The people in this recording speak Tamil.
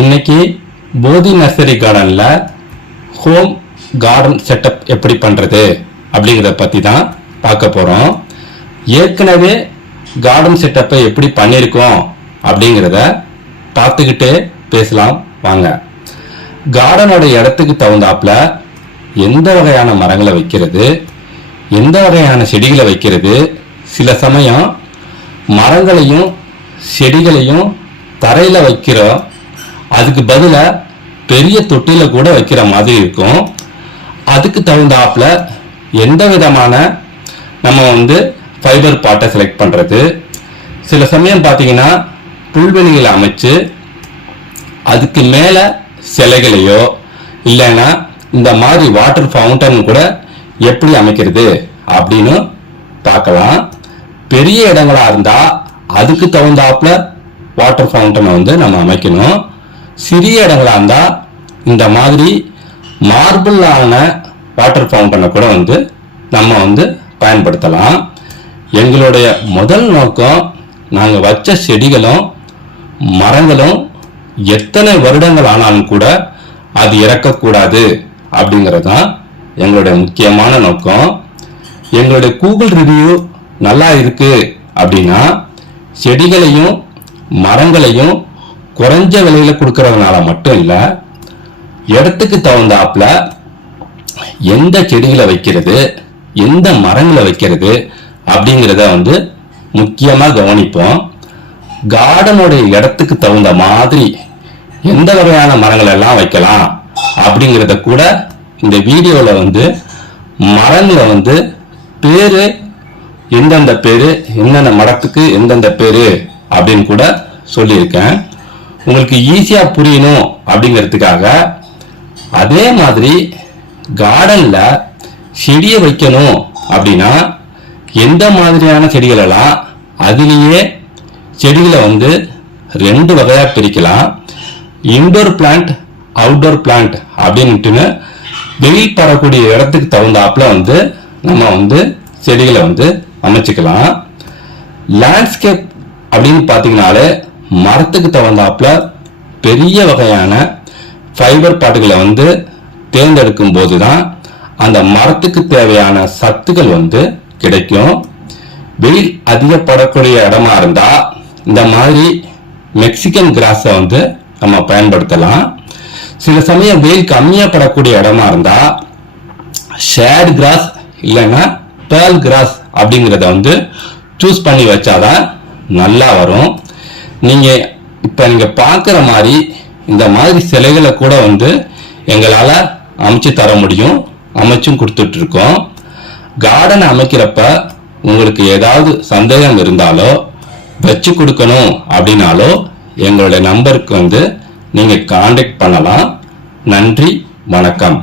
இன்னைக்கு போதி நர்சரி கார்டன்ல ஹோம் கார்டன் செட்டப் எப்படி பண்றது அப்படிங்கிறத பத்தி தான் பார்க்க போறோம். ஏற்கனவே கார்டன் செட்டப்பை எப்படி பண்ணியிருக்கோம் அப்படிங்கிறத பார்த்துக்கிட்டே பேசலாம் வாங்க. கார்டனோட இடத்துக்கு தகுந்தாப்புல எந்த வகையான மரங்களை வைக்கிறது, எந்த வகையான செடிகளை வைக்கிறது, சில சமயம் மரங்களையும் செடிகளையும் தரையில வைக்கிறோம், அதுக்கு பதிலா பெரிய தொட்டில கூட வைக்கிற மாதிரி இருக்கும். அதுக்கு தகுந்தாப்புல எந்த விதமான நம்ம ஃபைபர் பாட்டை செலக்ட் பண்றது, சில சமயம் பார்த்தீங்கன்னா புல்வெளிகளை அமைச்சு அதுக்கு மேல சிலைகளையோ இல்லைன்னா இந்த மாதிரி வாட்டர் ஃபவுண்டன் கூட எப்படி அமைக்கிறது அப்படின்னு பார்க்கலாம். பெரிய இடங்களா இருந்தா அதுக்கு தகுந்தாப்புல வாட்டர் ஃபவுண்டனை நம்ம அமைக்கணும். சிறிய இடங்களா இருந்தா இந்த மாதிரி மார்பிளான வாட்டர் ஃபவுண்டனை கூட நம்ம பயன்படுத்தலாம். எங்களுடைய முதல் நோக்கம் நாங்க வச்ச செடிகளும் மரங்களும் எத்தனை வருடங்கள் ஆனாலும் கூட அது இறக்கக்கூடாது அப்படிங்கிறது தான் எங்களுடைய முக்கியமான நோக்கம். எங்களுடைய கூகுள் ரிவ்யூ நல்லா இருக்கு அப்படின்னா செடிகளையும் மரங்களையும் குறைஞ்ச விலையில கொடுக்கறதுனால மட்டும் இல்ல, இடத்துக்கு தகுந்தாப்புல எந்த செடிகளை வைக்கிறது, எந்த மரங்களை வைக்கிறது அப்படிங்கிறத முக்கியமா கவனிப்போம். கார்டனுடைய இடத்துக்கு தகுந்த மாதிரி எந்த வகையான மரங்கள் எல்லாம் வைக்கலாம் அப்படிங்கிறத கூட இந்த வீடியோல மரங்களை பேரு, எந்தெந்த பேரு, என்னென்ன மரத்துக்கு எந்தெந்த பேரு அப்படின்னு கூட சொல்லியிருக்கேன். உங்களுக்கு ஈஸியா புரியணும் அப்படிங்கிறதுக்காக. அதே மாதிரி கார்டன்ல செடியை வைக்கணும் அப்படின்னா எந்த மாதிரியான செடிகள் எல்லாம், அதிலேயே செடிகளை ரெண்டு வகையா பிரிக்கலாம். இன்டோர் பிளான்ட், அவுட்டோர் பிளான்ட் அப்படின்ட்டு வெயில் படக்கூடிய இடத்துக்கு தகுந்தாப்புல நம்ம செடிகளை அமைச்சுக்கலாம். லேண்ட்ஸ்கேப் அப்படின்னு பார்த்தீங்கன்னாலே மரத்துக்கு தகுந்தாப்புல பெரிய வகையான ஃபைபர் பாட்டுகளை தேர்ந்தெடுக்கும் போதுதான் அந்த மரத்துக்கு தேவையான சத்துக்கள் கிடைக்கும். வெயில் அதிகப்படக்கூடிய இடமா இருந்தா இந்த மாதிரி மெக்சிகன் கிராஸை நம்ம பயன்படுத்தலாம். சில சமயம் வெயில் கம்மியா படக்கூடிய இடமா இருந்தா ஷேட் கிராஸ் இல்லைன்னா பேர்ல் கிராஸ் அப்படிங்கிறத சூஸ் பண்ணி வச்சாதான் நல்லா வரும். நீங்க பார்க்குற மாதிரி இந்த மாதிரி சிலைகளை கூட எங்களால அமைச்சு தர முடியும், அமைச்சும் கொடுத்துட்டு இருக்கோம். கார்டன் அமைக்கிறப்ப உங்களுக்கு ஏதாவது சந்தேகம் இருந்தாலோ வச்சு கொடுக்கணும் அப்படின்னாலோ எங்களுடைய நம்பருக்கு நீங்க கான்டாக்ட் பண்ணலாம். நன்றி, வணக்கம்.